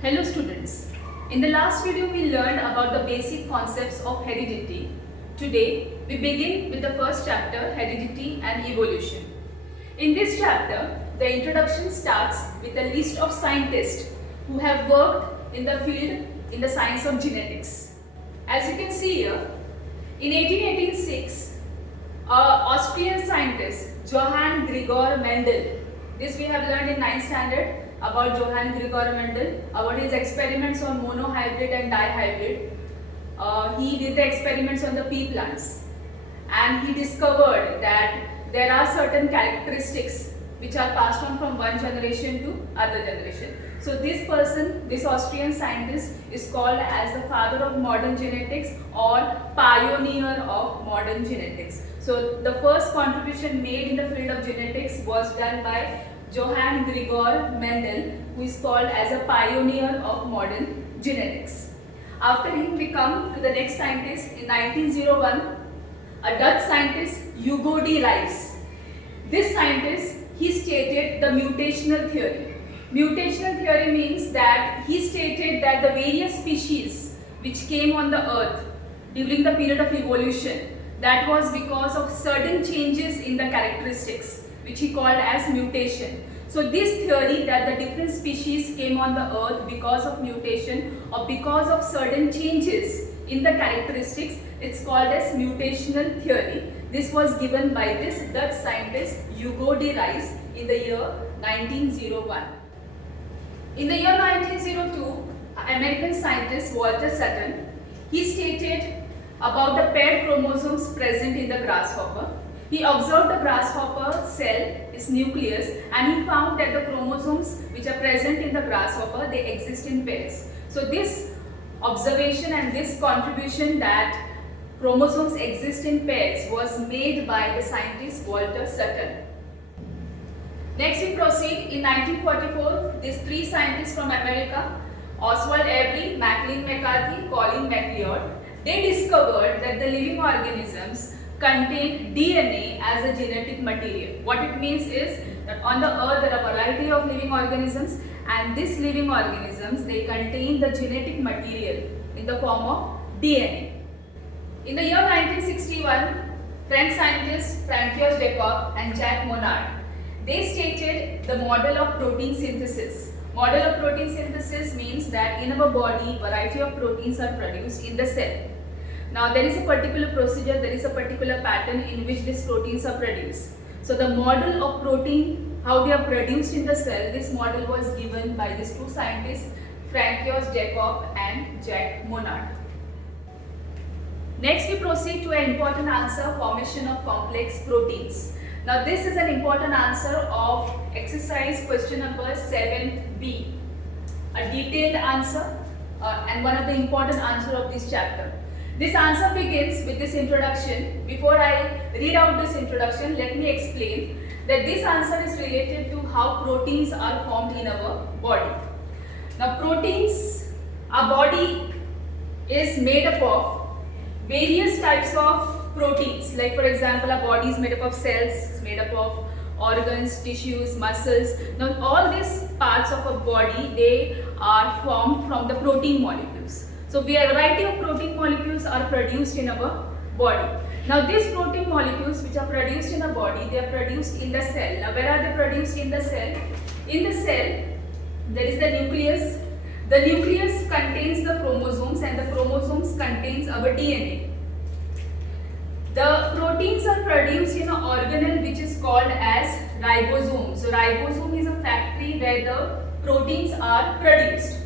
Hello students. In the last video we learned about the basic concepts of heredity. Today we begin with the first chapter, heredity and evolution. In this chapter, the introduction starts with a list of scientists who have worked in the field in the science of genetics. As you can see here, in 1886, Austrian scientist Johann Gregor Mendel, this we have learned in 9th standard, about Johann Gregor Mendel, about his experiments on monohybrid and dihybrid. He did the experiments on the pea plants and he discovered that there are certain characteristics which are passed on from one generation to other generation. So this person, this Austrian scientist is called as the father of modern genetics or pioneer of modern genetics. So the first contribution made in the field of genetics was done by Johann Gregor Mendel, who is called as a pioneer of modern genetics. After him we come to the next scientist in 1901, a Dutch scientist Hugo de Vries. This scientist, he stated the mutational theory. Mutational theory means that he stated that the various species which came on the earth during the period of evolution, that was because of certain changes in the characteristics, which he called as mutation. So this theory that the different species came on the earth because of mutation or because of certain changes in the characteristics, it's called as mutational theory. This was given by this Dutch scientist Hugo de Vries in the year 1901. In the year 1902, American scientist Walter Sutton, he stated about the paired chromosomes present in the grasshopper. He observed the grasshopper cell, its nucleus, and he found that the chromosomes which are present in the grasshopper, they exist in pairs. So this observation and this contribution that chromosomes exist in pairs was made by the scientist Walter Sutton. Next we proceed. In 1944, these three scientists from America, Oswald Avery, Maclean McCarthy, Colin MacLeod, they discovered that the living organisms contain DNA as a genetic material. What it means is that on the earth there are a variety of living organisms, and these living organisms, they contain the genetic material in the form of DNA. In the year 1961, French scientists Francois Jacob and Jacques Monod, they stated the model of protein synthesis. Model of protein synthesis means that in our body, variety of proteins are produced in the cell. Now there is a particular procedure, there is a particular pattern in which these proteins are produced. So the model of protein, how they are produced in the cell, this model was given by these two scientists, Francois Jacob and Jacques Monod. Next we proceed to an important answer, formation of complex proteins. Now this is an important answer of exercise question number 7b. A detailed answer and one of the important answer of this chapter. This answer begins with this introduction. Before I read out this introduction, let me explain that this answer is related to how proteins are formed in our body. Now proteins, our body is made up of various types of proteins. Like for example, our body is made up of cells, it's made up of organs, tissues, muscles. Now all these parts of our body, they are formed from the protein molecules. So a variety of protein molecules are produced in our body. Now these protein molecules which are produced in our body, they are produced in the cell. Now where are they produced in the cell? In the cell, there is the nucleus. The nucleus contains the chromosomes and the chromosomes contains our DNA. The proteins are produced in an organelle which is called as ribosome. So ribosome is a factory where the proteins are produced.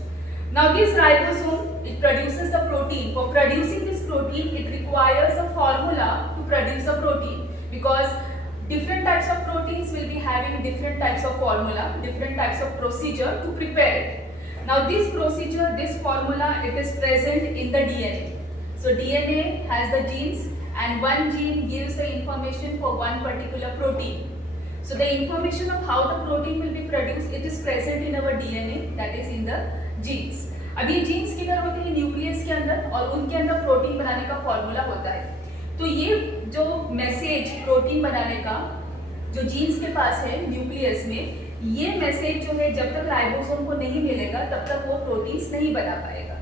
Now this ribosome, it produces the protein. For producing this protein, it requires a formula to produce the protein, because different types of proteins will be having different types of formula, different types of procedure to prepare it. Now this procedure, this formula, it is present in the DNA. So DNA has the genes, and one gene gives the information for one particular protein. So the information of how the protein will be produced, it is present in our DNA, that is in the genes. अभी jeans किधर होते हैं? Nucleus के अंदर, और उनके अंदर protein बनाने का फॉर्मूला होता है. तो ये जो मैसेज प्रोटीन बनाने का जो जीन्स के पास है न्यूक्लियस में, ये मैसेज जो है जब तक राइबोसोम को नहीं मिलेगा तब तक वो प्रोटीन्स नहीं बना पाएगा।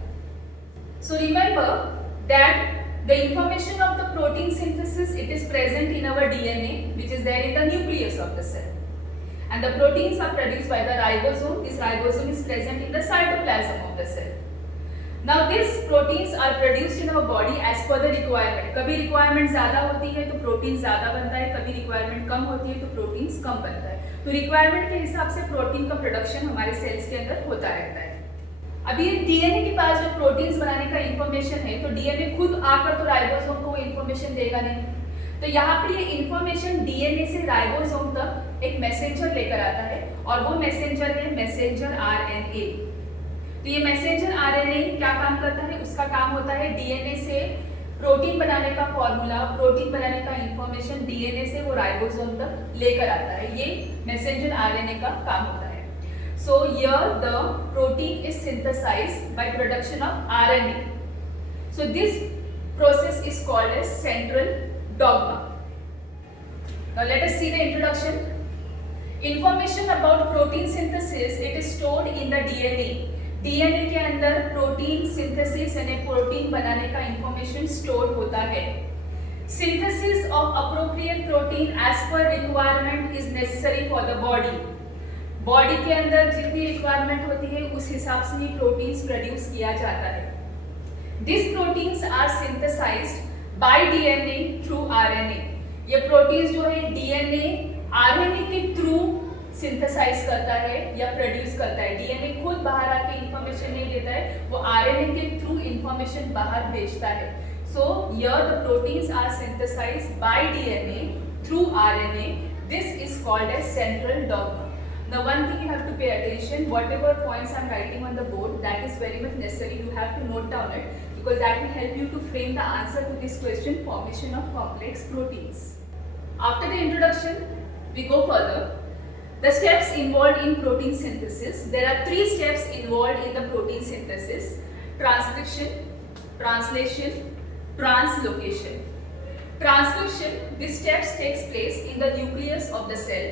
So remember that the information of the protein synthesis, it is present in our DNA, which is there in the nucleus of the cell, and the proteins are produced by the ribosome. This ribosome is present in the cytoplasm of the cell. Now these proteins are produced in our body as per the requirement. कभी requirement ज़्यादा होती है तो protein ज़्यादा बनता है, कभी requirement कम होती है तो प्रोटीन्स कम बनता है। तो requirement के हिसाब से प्रोटीन का प्रोडक्शन हमारे सेल्स के अंदर होता रहता है। अभी ये डीएनए के पास जो प्रोटीन्स बनाने का इंफॉर्मेशन है, तो डीएनए खुद आकर तो राइबोसोम को वो इंफॉर्मेशन देगा नहीं। तो यहाँ पर ये इंफॉर्मेशन डीएनए से राइबोसोम तक एक मैसेंजर लेकर आता है, और वो मैसेंजर है मैसेंजर आरएनए। तो ये मैसेंजर आरएनए क्या काम करता है? उसका काम होता है डीएनए से प्रोटीन बनाने का फॉर्मूला, प्रोटीन बनाने का इंफॉर्मेशन डीएनए से वो राइबोसोम तक लेकर आता है। ये मैसेंजर आरएनए का काम होता है। So here the protein is synthesized by production of RNA. So this process is called as central dogma. Now let us see the introduction. Information about protein synthesis, it is stored in the DNA. DNA के अंदर protein synthesis यानी protein बनाने का information store होता है। Synthesis of appropriate protein as per requirement is necessary for the body. Body के अंदर जितनी रिक्वायरमेंट होती है उस हिसाब से ही प्रोटीन्स प्रोड्यूस किया जाता है। This proteins are synthesized by DNA through RNA. ये प्रोटीन्स जो है डीएनए आरएनए के थ्रू सिंथेसाइज करता है या प्रोड्यूस करता है। डीएनए खुद बाहर आके इंफॉर्मेशन नहीं देता है, वो आरएनए के थ्रू इंफॉर्मेशन बाहर भेजता है। So here the proteins are synthesized by DNA through RNA. This is called as central dogma. Now one thing you have to pay attention, whatever points I am writing on the board, that is very much necessary. You have to note down it because that will help you to frame the answer to this question, formation of complex proteins. After the introduction, we go further. The steps involved in protein synthesis. There are 3 steps involved in the protein synthesis: transcription, translation, translocation. Transcription, this step takes place in the nucleus of the cell.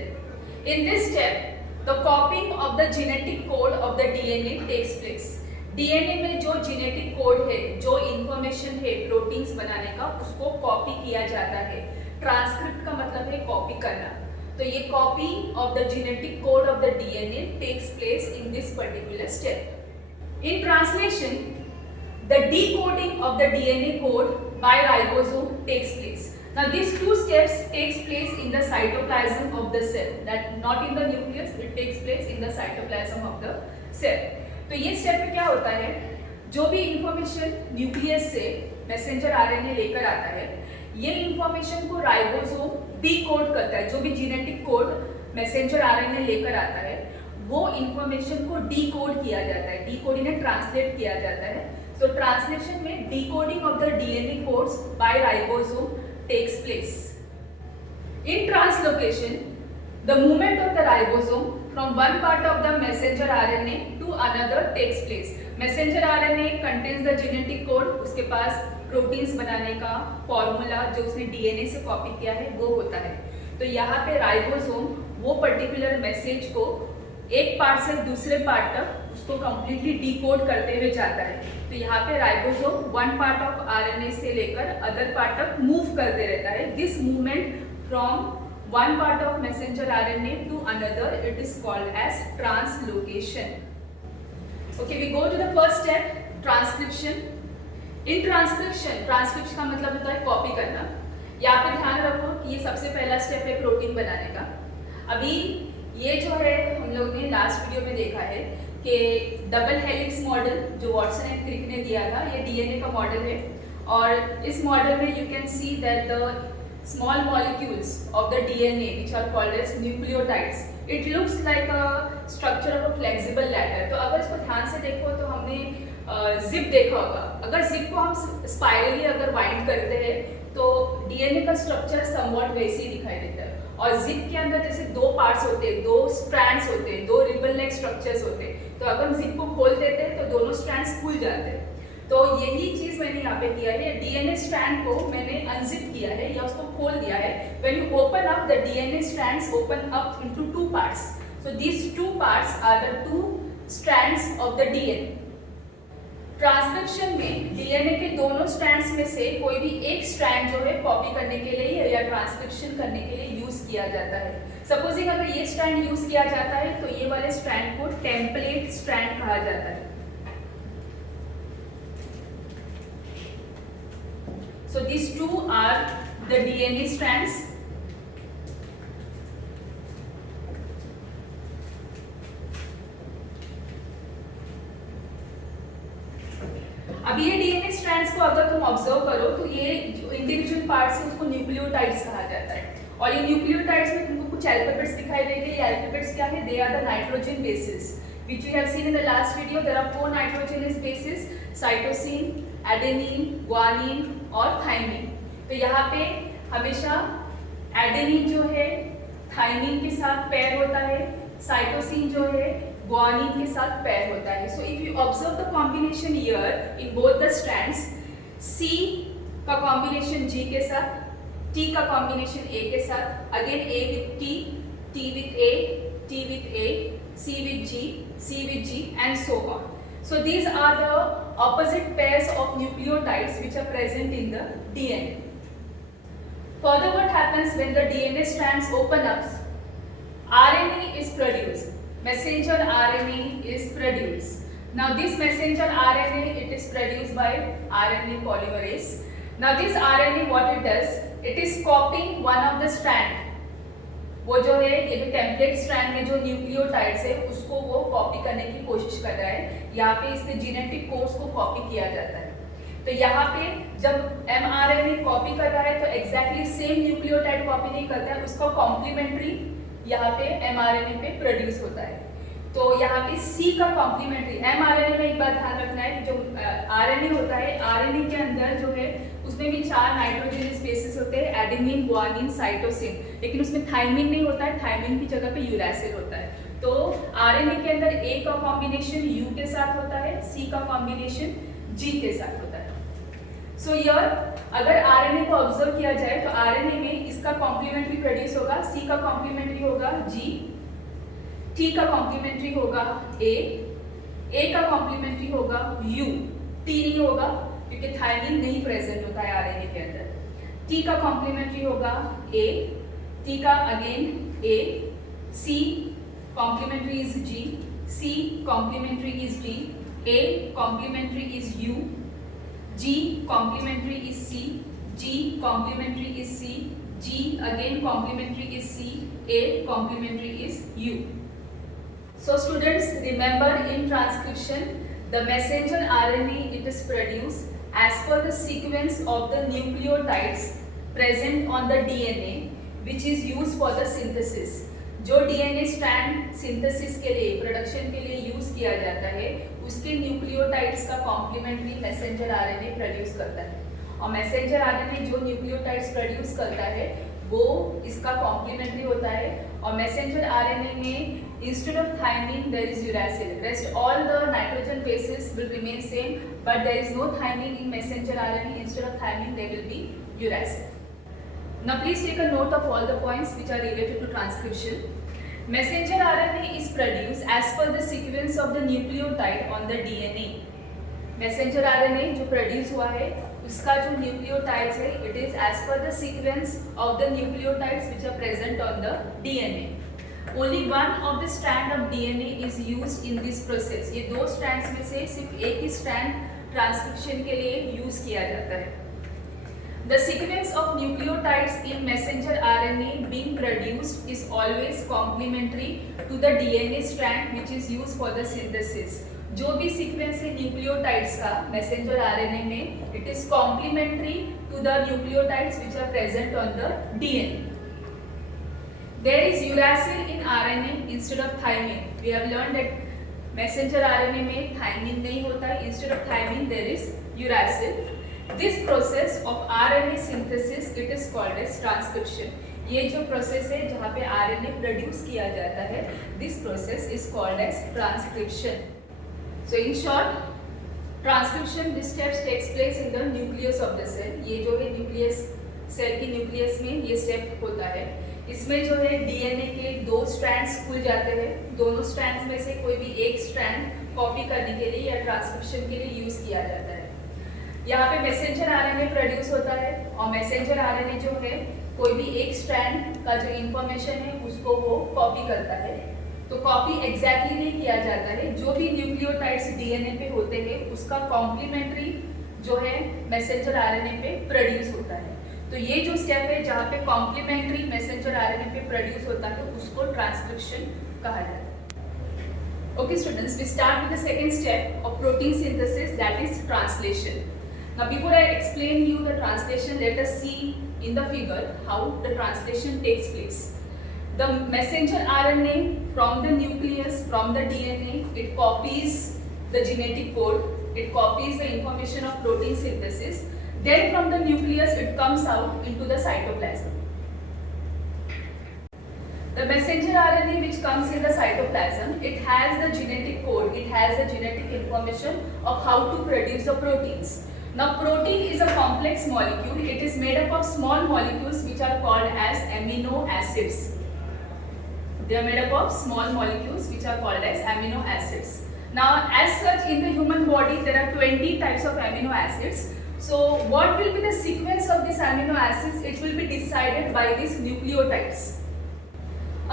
In this step, the copying of the genetic code of the DNA takes place. DNA में जो genetic code है, जो information है proteins बनाने का, उसको copy किया जाता है। ट्रांसक्रिप्ट का मतलब है कॉपी करना। तो ये copy of the genetic code of the DNA takes place in this particular step. In translation, the decoding of the DNA code by ribosome takes place. Now these 2 steps takes place in the cytoplasm of the cell, that not in the nucleus, it takes place in the cytoplasm of the cell. तो ये step में क्या होता है, जो भी information nucleus से messenger RNA लेकर आता है, ये इंफॉर्मेशन को राइबोसोम डीकोड करता है। जो भी जेनेटिक कोड मैसेंजर आरएनए लेकर आता है, वो इंफॉर्मेशन को डीकोड किया जाता है, डीकोड इन्हें ट्रांसलेट किया जाता है। सो ट्रांसलेशन में decoding of the DNA codes by ribosome takes place. In translocation, the movement of the ribosome from one part of the messenger RNA to another takes place. Messenger RNA contains the genetic code, उसके पास proteins बनाने का formula जो उसने DNA से copy किया है वो होता है। तो यहाँ पे राइबोसोम वो पर्टिकुलर मैसेज को एक पार्ट से दूसरे पार्ट तक उसको कंप्लीटली डिकोड करते हुए जाता है। तो यहाँ पे ribosome one part of RNA से लेकर अदर पार्ट तक मूव करते रहता है। This movement from one part of messenger RNA to another, it is called as translocation. Okay, we go to the first step, transcription. In transcription, transcription का मतलब होता है कॉपी करना। यहाँ पे ध्यान रखो कि ये सबसे पहला स्टेप है प्रोटीन बनाने का। अभी ये जो है हम लोग ने लास्ट वीडियो में देखा है कि डबल हेलिक्स मॉडल जो वॉटसन एंड क्रिक ने दिया था, ये डीएनए का मॉडल है। और इस मॉडल में you can see that the small molecules of the DNA which are called as nucleotides, it looks like a structure of a flexible ladder. तो अगर इसको ध्यान से देखो तो हमने जिप देखा होगा। अगर जिप को हम स्पाइरली अगर वाइंड करते हैं तो डीएनए का स्ट्रक्चर समवॉट वैसे ही दिखाई देता है। और जिप के अंदर जैसे 2 पार्ट्स होते हैं, 2 स्ट्रैंड्स होते हैं, 2 रिबन लाइक स्ट्रक्चर्स होते हैं। तो अगर हम जिप को खोल देते हैं तो दोनों स्ट्रैंड्स खुल जाते हैं। तो यही चीज मैंने यहाँ पे किया है, डीएनए स्ट्रैंड को मैंने अनजिप किया है या उसको खोल दिया है। When you open up the DNA strands open up into 2 parts, So these two parts are the two strands of the DNA. Transcription में डीएनए के दोनों स्ट्रैंड्स में से कोई भी एक स्ट्रैंड जो है कॉपी करने के लिए या ट्रांसक्रिप्शन करने के लिए यूज किया जाता है। सपोजिंग अगर ये स्ट्रैंड यूज किया जाता है तो ये वाले स्ट्रैंड को टेम्पलेट स्ट्रैंड कहा जाता है। So these two are the DNA strands. अब ये डीएनए स्ट्रैंड्स को अगर तुम ऑब्जर्व करो तो ये जो इंडिविजुअल पार्ट्स है उसको न्यूक्लियोटाइड्स कहा जाता है। और ये न्यूक्लियोटाइड्स में तुमको कुछ अल्फाबेट्स दिखाई देंगे। ये अल्फाबेट्स क्या है? They are the nitrogen bases which we have seen in the last video. There are 4 nitrogenous bases: cytosine, adenine, guanine और थाइमिन। तो यहाँ पे हमेशा एडेनिन जो है थाइमिन के साथ पेयर होता है, साइटोसिन जो है guanine के साथ पेयर होता है। So if you observe the combination here in both the strands, C का कॉम्बिनेशन G के साथ, T का कॉम्बिनेशन A के साथ, again A with T, T with A, T with A, C with G, C with G and so on. So these are the opposite pairs of nucleotides which are present in the DNA. Further, what happens when the DNA strands open up? RNA is produced. Messenger RNA is produced. Now this messenger RNA, it is produced by RNA polymerase. Now this RNA, what it does? It is copying one of the strand. वो जो है ये भी template strand में जो nucleotides है उसको वो कॉपी करने की कोशिश कर रहा है। यहाँ पे इसके जेनेटिक कोड्स को कॉपी किया जाता है। तो यहाँ पे जब mRNA कॉपी कर रहा है तो एग्जैक्टली सेम न्यूक्लियोटाइड कॉपी नहीं करता है, उसका कॉम्प्लीमेंट्री यहाँ पे mRNA पे प्रोड्यूस होता है। तो यहाँ पे C का कॉम्प्लीमेंट्री mRNA में एक बात ध्यान रखना है कि जो RNA होता है, RNA के अंदर जो है उसमें भी 4 नाइट्रोजनस बेसिस होते हैं: एडेनिन, गुआनिन, साइटोसिन। लेकिन उसमें थाइमिन नहीं होता है, थाइमिन की जगह पे यूरैसिल होता है। तो RNA के अंदर A का कॉम्बिनेशन U के साथ होता है, C का कॉम्बिनेशन G के साथ होता है। सो यार अगर RNA को ऑब्जर्व किया जाए तो RNA में इसका कॉम्प्लीमेंट्री प्रोड्यूस होगा, C का कॉम्प्लीमेंट्री होगा G, T का कॉम्प्लीमेंट्री होगा A का कॉम्प्लीमेंट्री होगा U, T नहीं होगा क्योंकि थाइमिन नहीं प्रेजेंट होता है आरएनए के अंदर। T का कॉम्प्लीमेंट्री होगा A, T का again A, C complementary is G, C complementary is D, A complementary is U, G complementary is C, G complementary is C, G again complementary is C, A complementary is U. So students, remember in transcription the messenger RNA, it is produced as per the sequence of the nucleotides present on the DNA which is used for the synthesis. जो DNA strand synthesis के लिए, production के लिए use किया जाता है, उसके nucleotides का complementary messenger RNA produce करता है। और messenger RNA जो nucleotides produce करता है वो इसका complementary होता है। और messenger RNA में instead of thymine there is uracil. Rest all the nitrogen bases will remain same, but there is no thymine in messenger RNA. Instead of thymine there will be uracil. Now please take a note of all the points which are related to transcription. Messenger RNA is produced as per the sequence of the nucleotide on the DNA. Messenger RNA जो produce हुआ है उसका जो nucleotides है it is as per the sequence of the nucleotides which are present on the DNA. Only one of the strand of DNA is used in this process. ये दो strands में से सिर्फ एक ही strand transcription के लिए use किया जाता है. The sequence of nucleotides in messenger RNA being produced is always complementary to the DNA strand which is used for the synthesis. जो भी sequence है nucleotides का messenger RNA में it is complementary to the nucleotides which are present on the DNA. There is uracil in RNA instead of thymine. We have learned that messenger RNA में thymine नहीं होता है. Instead of thymine there is uracil. This process of RNA synthesis it is called as transcription. ये जो process है जहाँ पे RNA produce किया जाता है, this process is called as transcription. So in short, transcription this steps takes place in the nucleus of the cell. ये जो है nucleus cell की nucleus में ये step होता है. इसमें जो है डीएनए के 2 स्ट्रैंड्स खुल जाते हैं। दोनों स्ट्रैंड्स में से कोई भी एक स्ट्रैंड कॉपी करने के लिए या ट्रांसक्रिप्शन के लिए यूज किया जाता है। यहाँ पे मैसेंजर आरएनए प्रोड्यूस होता है और मैसेंजर आरएनए जो है कोई भी एक स्ट्रैंड का जो इंफॉर्मेशन है उसको वो कॉपी करता है। तो कॉपी एग्जैक्टली नहीं किया जाता है, जो भी न्यूक्लियोटाइड्स डीएनए पे होते हैं उसका कॉम्प्लीमेंट्री जो है मैसेंजर आरएनए पे प्रोड्यूस होता है। तो ये जो स्टेप है जहाँ पे कॉम्प्लीमेंट्री मैसेंजर आरएनए पे प्रोड्यूस होता है उसको ट्रांसक्रिप्शन कहा जाता है। Okay students, we start with the second step of protein synthesis, that is translation. Now before I explain you the translation, let us see in the figure how the translation takes place. The messenger RNA from the nucleus, from the DNA, it copies the genetic code, it copies the information of protein synthesis. Then from the nucleus it comes out into the cytoplasm. The messenger RNA which comes in the cytoplasm, it has the genetic code, it has the genetic information of how to produce the proteins. Now protein is a complex molecule. It is made up of small molecules which are called as amino acids. They are made up of small molecules which are called as amino acids. Now as such in the human body there are 20 types of amino acids. So what will be the sequence of these amino acids? It will be decided by these nucleotides.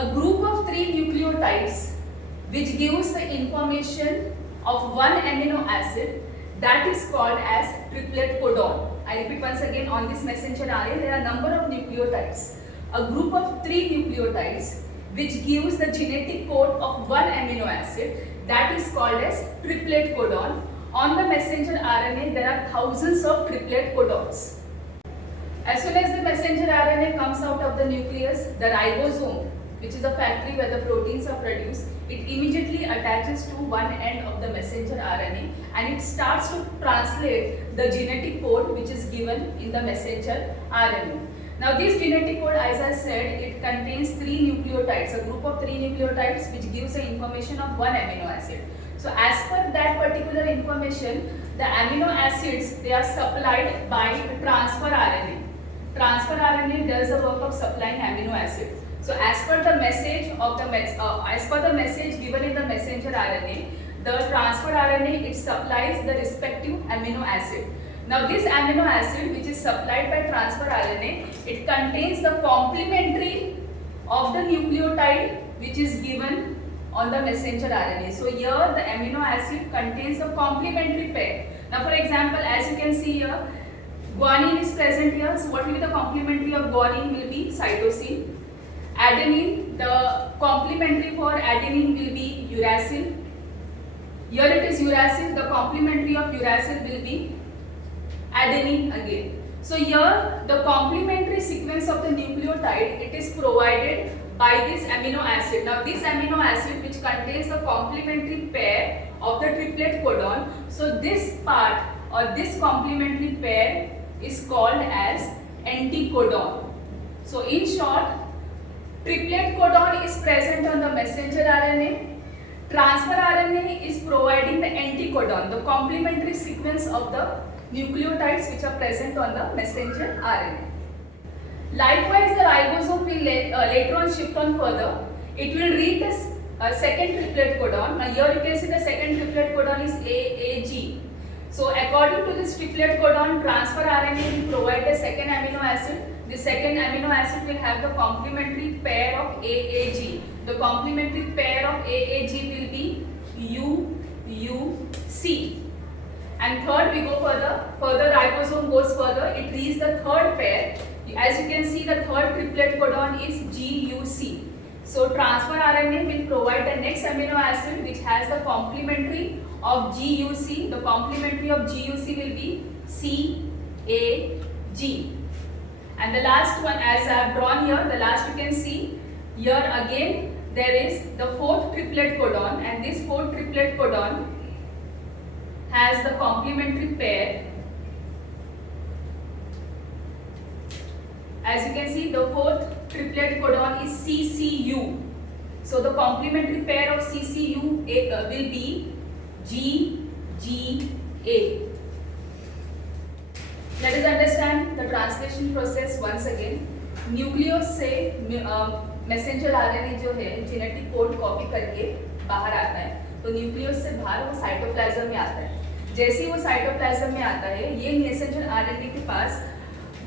A group of 3 nucleotides which gives the information of one amino acid, that is called as triplet codon. I repeat once again, on this messenger RNA there are number of nucleotides. A group of 3 nucleotides which gives the genetic code of one amino acid, that is called as triplet codon. On the messenger RNA there are thousands of triplet codons. As soon as the messenger RNA comes out of the nucleus, the ribosome, which is a factory where the proteins are produced, it immediately attaches to one end of the messenger RNA and it starts to translate the genetic code which is given in the messenger RNA. Now this genetic code, as I said, it contains 3 nucleotides, a group of 3 nucleotides which gives the information of one amino acid. So as per that particular information, the amino acids, they are supplied by transfer RNA. Transfer RNA does the work of supplying amino acids. So as per the message of the message given in the messenger RNA, the transfer RNA, it supplies the respective amino acid. Now this amino acid which is supplied by transfer RNA, it contains the complementary of the nucleotide which is given on the messenger RNA. So here the amino acid contains the complementary pair. Now for example, as you can see here, guanine is present here. So what will be the complementary of guanine? Will be cytosine. Adenine, the complementary for adenine will be uracil. Here it is uracil, the complementary of uracil will be adenine again. So here the complementary sequence of the nucleotide, it is provided by this amino acid. Now this amino acid which contains the complementary pair of the triplet codon, so this part or this complementary pair is called as anticodon. So in short, triplet codon is present on the messenger RNA. Transfer RNA is providing the anticodon, the complementary sequence of the nucleotides which are present on the messenger RNA. Likewise, the ribosome will later on shift on further. It will read the second triplet codon. Now here you can see the second triplet codon is AAG. So according to this triplet codon, transfer RNA will provide the second amino acid. The second amino acid will have the complementary pair of AAG. The complementary pair of AAG will be UUC. And third, we go further. Further, ribosome goes further. It reads the third pair. As you can see, the third triplet codon is GUC. So transfer RNA will provide the next amino acid which has the complementary of GUC. The complementary of GUC will be CAG. And the last one, as I have drawn here, the last you can see here again there is the fourth triplet codon, and this fourth triplet codon has the complementary pair. As you can see, the fourth triplet codon is CCU. So the complementary pair of CCU will be GGA. Let us understand the translation process once again. Nucleus से messenger RNA जो है genetic code copy करके बाहर आता है। तो nucleus से बाहर वो साइटोप्लाज्म में आता है। जैसे ही वो साइटोप्लाज्म में आता है, ये मैसेंजर आरएनए के पास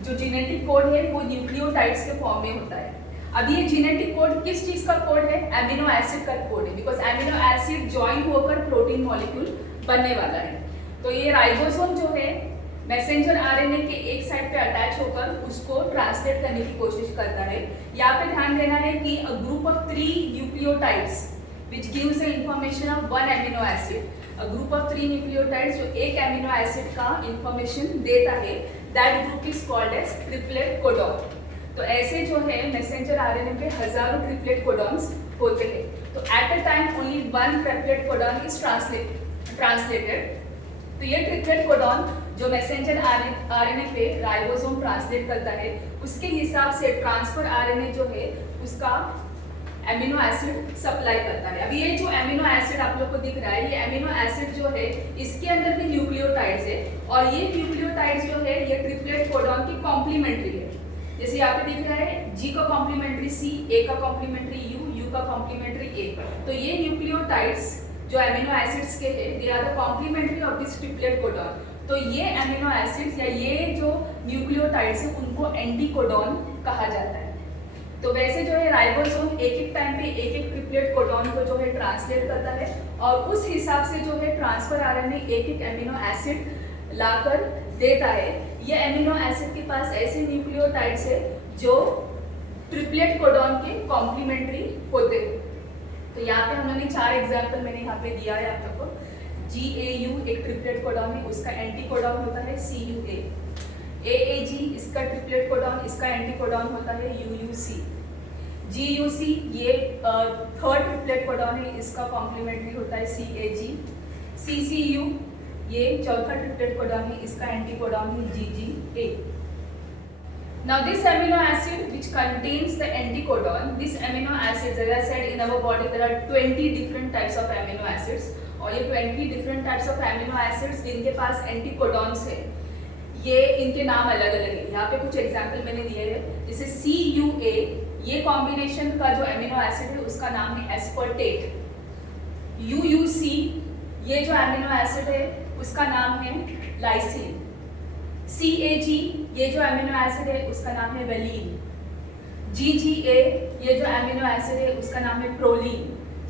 जो जेनेटिक कोड है वो न्यूक्लियोटाइड्स के फॉर्म में होता है। अब ये जेनेटिक कोड किस चीज का कोड है? एमिनो एसिड का कोड है, बिकॉज एमिनो एसिड ज्वाइन होकर प्रोटीन मॉलिक्यूल बनने वाला है। तो ये राइबोसोम जो है मैसेंजर आरएनए के एक साइड पे अटैच होकर उसको ट्रांसलेट करने की कोशिश करता है। यहाँ पे ध्यान देना है कि a group of 3 nucleotides which gives the information of one amino acid, a group of 3 nucleotides जो एक एमिनो एसिड का इंफॉर्मेशन देता है, that group is called as triplet codon। तो ऐसे जो है मैसेंजर आरएनए पे हजारों ट्रिपलेट कोडॉन्स होते हैं। तो at a time only one triplet codon is translated. तो ये ट्रिपलेट कोडॉन जो मैसेंजर आरएनए पे राइबोसोम ट्रांसलेट करता है, उसके हिसाब से ट्रांसफर आरएनए जो है उसका एमिनो एसिड सप्लाई करता है। अब ये जो एमिनो एसिड आप लोग को दिख रहा है, ये एमिनो एसिड जो है इसके अंदर भी न्यूक्लियोटाइड्स है, और ये न्यूक्लियोटाइड्स जो है ये ट्रिपलेट कोडॉन की कॉम्प्लीमेंट्री है। जैसे यहाँ पे दिख रहा है G का कॉम्प्लीमेंट्री C, A का कॉम्प्लीमेंट्री U, U का कॉम्प्लीमेंट्री A। तो ये न्यूक्लियोटाइड्स जो एमिनो एसिड्स के हैं, they are the complementary of this triplet codon. तो ये एमिनो एसिड्स या ये जो न्यूक्लियोटाइड्स है उनको एंटीकोडॉन कहा जाता है। तो वैसे जो है राइबोसोम एक एक टाइम पे एक एक ट्रिपलेट कोडॉन को जो है ट्रांसलेट करता है, और उस हिसाब से जो है ट्रांसफर आरएनए एक एक एमिनो एसिड लाकर देता है। ये एमिनो एसिड के पास ऐसे न्यूक्लियोटाइड्स है जो ट्रिपलेट कोडॉन के कॉम्प्लीमेंट्री होते हैं। तो यहाँ पे हम लोगों ने 4 एग्जाम्पल मैंने यहाँ पे दिया है आप लोग को। GAU एक ट्रिपलेट कोडॉन है, उसका एंटी कोडॉन होता है CUA। AAG इसका ट्रिपलेट कोडॉन, इसका एंटी कोडॉन होता है UUC। GUC ये थर्ड ट्रिपलेट कोडॉन है, इसका कॉम्प्लीमेंट्री होता है CAG। CCU ये चौथा ट्रिपलेट कोडॉन है, इसका एंटी कोडॉन है GGA। Now this amino acid which contains the anticodon, this amino acids, as I said, in our body there are 20 different types of amino acids, और ये 20 different types of amino acids जिनके पास एंटीकोडॉन्स है, ये इनके नाम अलग अलग है। यहाँ पे कुछ एग्जाम्पल मैंने दिए हैं, जैसे CUA ये कॉम्बिनेशन का जो एमिनो एसिड है उसका नाम है एस्पर्टेट। UUC ये जो एमिनो एसिड है उसका नाम है लाइसिन। CAG ये जो एमिनो एसिड है उसका नाम है वेलिन। GGA ये जो एमिनो एसिड है उसका नाम है प्रोलीन।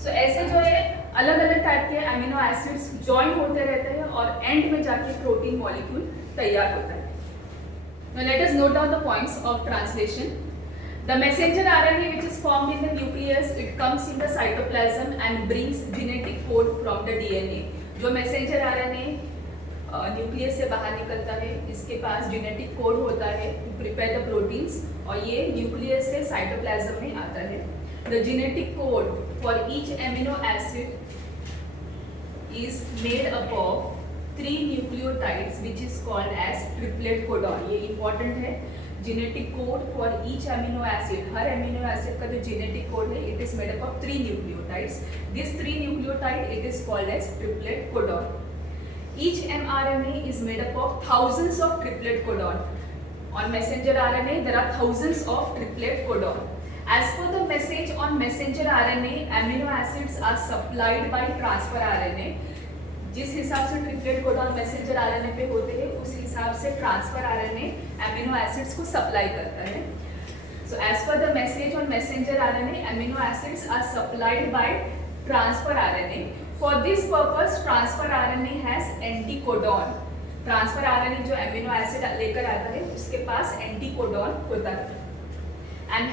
सो ऐसे जो है अलग अलग टाइप के एमिनो एसिड्स जॉइन होते रहते हैं और एंड में जाके प्रोटीन मॉलिक्यूल तैयार होता है। Now let us note down the points of translation. The messenger RNA which is formed in the nucleus, it comes in the cytoplasm and brings genetic code from the DNA. जो messenger RNA nucleus से बाहर निकलता है, इसके पास genetic code होता है to prepare the proteins, और ये न्यूक्लियस से साइटोप्लाज्म में आता है। The genetic code for each amino acid is made up of 3 nucleotides which is called as triplet codon. ये इंपॉर्टेंट है। Genetic code for each amino acid, हर amino acid का जो जेनेटिक कोड है it is made up of 3 nucleotides. This 3 nucleotide it is called as triplet codon. Each mRNA is made up of thousands of triplet codon. On messenger RNA, there are thousands of triplet codon. As per the message on messenger RNA, amino acids are supplied by transfer RNA. जिस हिसाब से triplet codon messenger RNA पे होते हैं उस हिसाब से transfer RNA amino acids को सप्लाई करता है। So as per the message on messenger RNA, amino acids are supplied by transfer RNA. For this purpose, transfer RNA has anticodon. Transfer RNA जो एमिनो एसिड लेकर आता है उसके पास anticodon होता है, and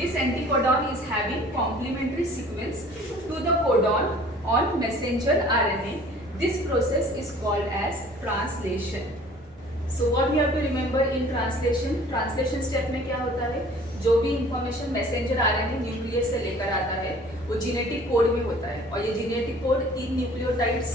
this anticodon is having complementary sequence to the codon on messenger RNA. This process is called as translation. So what we have to remember in translation? Translation step में क्या होता है? जो भी इंफॉर्मेशन मैसेंजर आरएनए न्यूक्लियस से लेकर आता है वो जेनेटिक कोड में होता है, और ये जेनेटिक कोड 3 न्यूक्लियोटाइड्स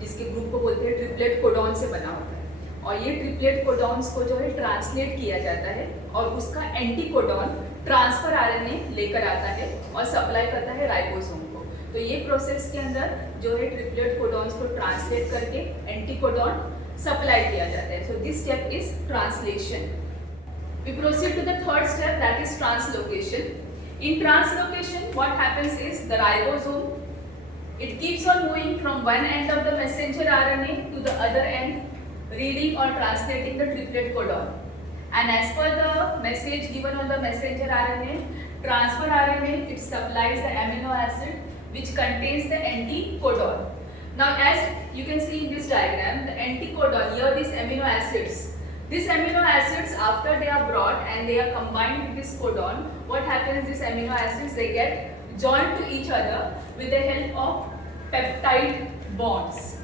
जिसके ग्रुप को बोलते हैं ट्रिपलेट कोडॉन से बना होता है, और ये ट्रिपलेट कोडॉन्स को जो है ट्रांसलेट किया जाता है और उसका एंटीकोडॉन ट्रांसफर आरएनए लेकर आता है और सप्लाई करता है राइबोसोम को। तो ये प्रोसेस के अंदर जो है ट्रिपलेट कोडॉन्स को ट्रांसलेट करके एंटीकोडॉन सप्लाई किया जाता है। So this step is translation. We proceed to the third step, that is translocation. In translocation, what happens is the ribosome, it keeps on moving from one end of the messenger RNA to the other end, reading or translating the triplet codon. And as per the message given on the messenger RNA, transfer RNA, it supplies the amino acid which contains the anticodon. Now as you can see in this diagram, the anticodon, here these amino acids, these amino acids, after they are brought and they are combined with this codon, what happens, these amino acids, they get joined to each other with the help of peptide bonds.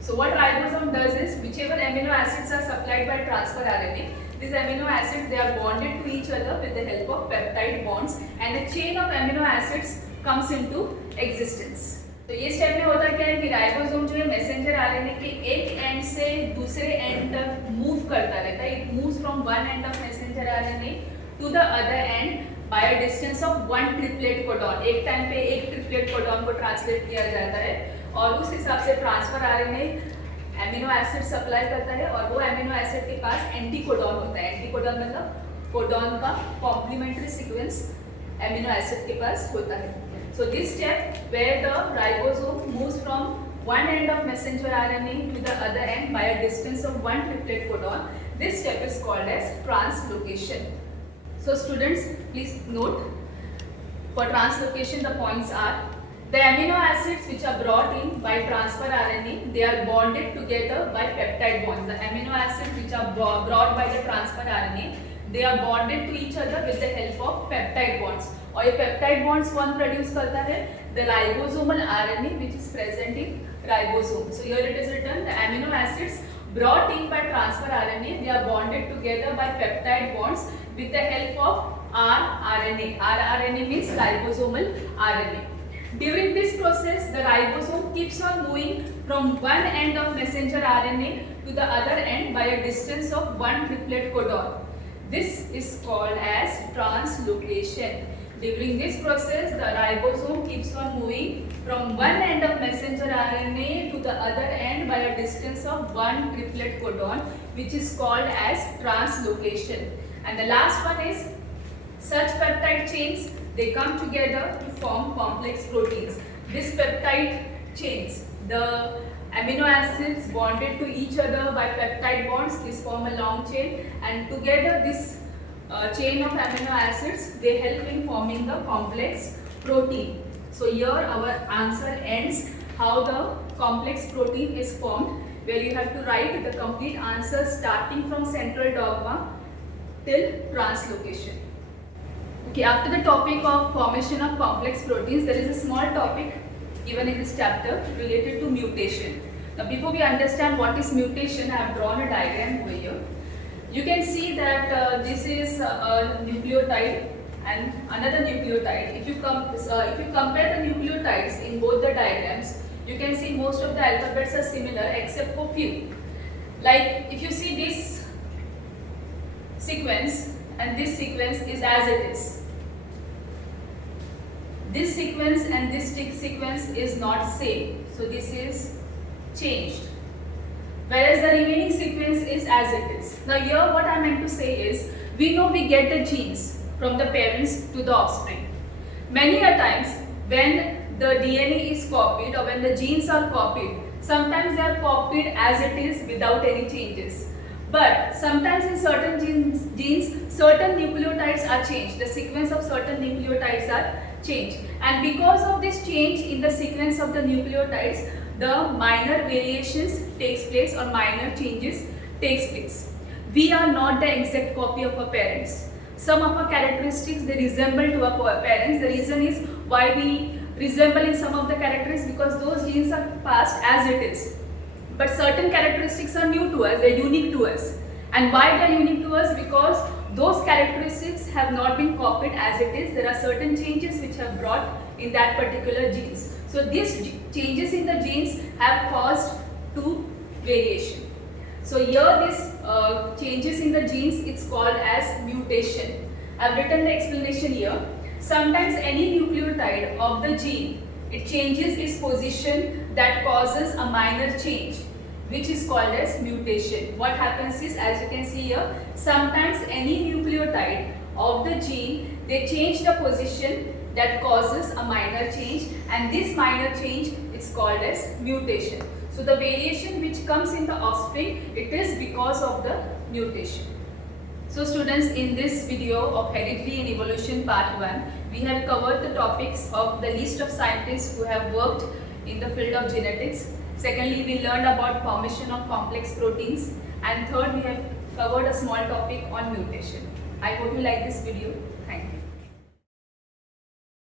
So what ribosome does is, whichever amino acids are supplied by transfer RNA, these amino acids, they are bonded to each other with the help of peptide bonds and a chain of amino acids comes into existence. तो ये step में होता क्या है कि ribosome जो है messenger RNA के एक एंड से दूसरे एंड तक मूव करता रहता है. It moves from one end of messenger RNA to the other end by a distance of one triplet codon. एक टाइम पे एक ट्रिपलेट कोडॉन को ट्रांसलेट किया जाता है और उस हिसाब से transfer RNA amino acid supply करता है और वो एमिनो एसिड के पास एंटीकोडॉन होता है. एंटीकोडॉन मतलब कोडॉन का कॉम्प्लीमेंट्री सीक्वेंस एमिनो एसिड के पास होता है. So this step where the ribosome moves from one end of messenger RNA to the other end by a distance of one triplet codon, this step is called as translocation. So students, please note, for translocation the points are: the amino acids which are brought in by transfer RNA, they are bonded together by peptide bonds. The amino acids which are brought by the transfer RNA, they are bonded to each other with the help of peptide bonds. और ये peptide bonds कौन produce करता है? The ribosomal RNA which is present in ribosome. So here it is written the amino acids brought in by transfer RNA, they are bonded together by peptide bonds with the help of rRNA. rRNA means ribosomal RNA. During this process, the ribosome keeps on moving from one end of messenger RNA to the other end by a distance of one triplet codon. This is called as translocation. During this process, the ribosome keeps on moving from one end of messenger RNA to the other end by a distance of one triplet codon, which is called as translocation. And the last one is, such peptide chains, they come together to form complex proteins. This peptide chains, the amino acids bonded to each other by peptide bonds, this form a long chain, and together this chain of amino acids, they help in forming the complex protein. So here our answer ends, how the complex protein is formed, where you have to write the complete answer starting from central dogma till translocation. Okay, after the topic of formation of complex proteins, there is a small topic given in this chapter related to mutation. Now before we understand what is mutation, I have drawn a diagram over here. You can see that this is a nucleotide and another nucleotide. If you compare the nucleotides in both the diagrams, you can see most of the alphabets are similar except for few. Like if you see this sequence and this sequence is as it is. This sequence and this sequence is not same. So this is changed. Whereas the remaining sequence is as it is. Now here what I meant to say is, we know we get the genes from the parents to the offspring. Many a times when the DNA is copied or when the genes are copied, sometimes they are copied as it is without any changes. But sometimes in certain genes, certain nucleotides are changed. The sequence of certain nucleotides are changed. And because of this change in the sequence of the nucleotides, the minor variations takes place or minor changes takes place. We are not the exact copy of our parents. Some of our characteristics, they resemble to our parents. The reason is why we resemble in some of the characteristics, because those genes are passed as it is. But certain characteristics are new to us, they are unique to us. And why they are unique to us? Because those characteristics have not been copied as it is. There are certain changes which have brought in that particular genes. So these changes in the genes have caused to variation. So here this changes in the genes, it's called as mutation. I have written the explanation here. Sometimes any nucleotide of the gene, it changes its position that causes a minor change. which is called as mutation. What happens is, as you can see here, sometimes any nucleotide of the gene, they change the position that causes a minor change, and this minor change is called as mutation. So the variation which comes in the offspring, it is because of the mutation. So students, in this video of Heredity and Evolution Part 1, we have covered the topics of the list of scientists who have worked in the field of genetics. Secondly, we learned about formation of complex proteins, and third, we have covered a small topic on mutation. I hope you like this video. Thank you.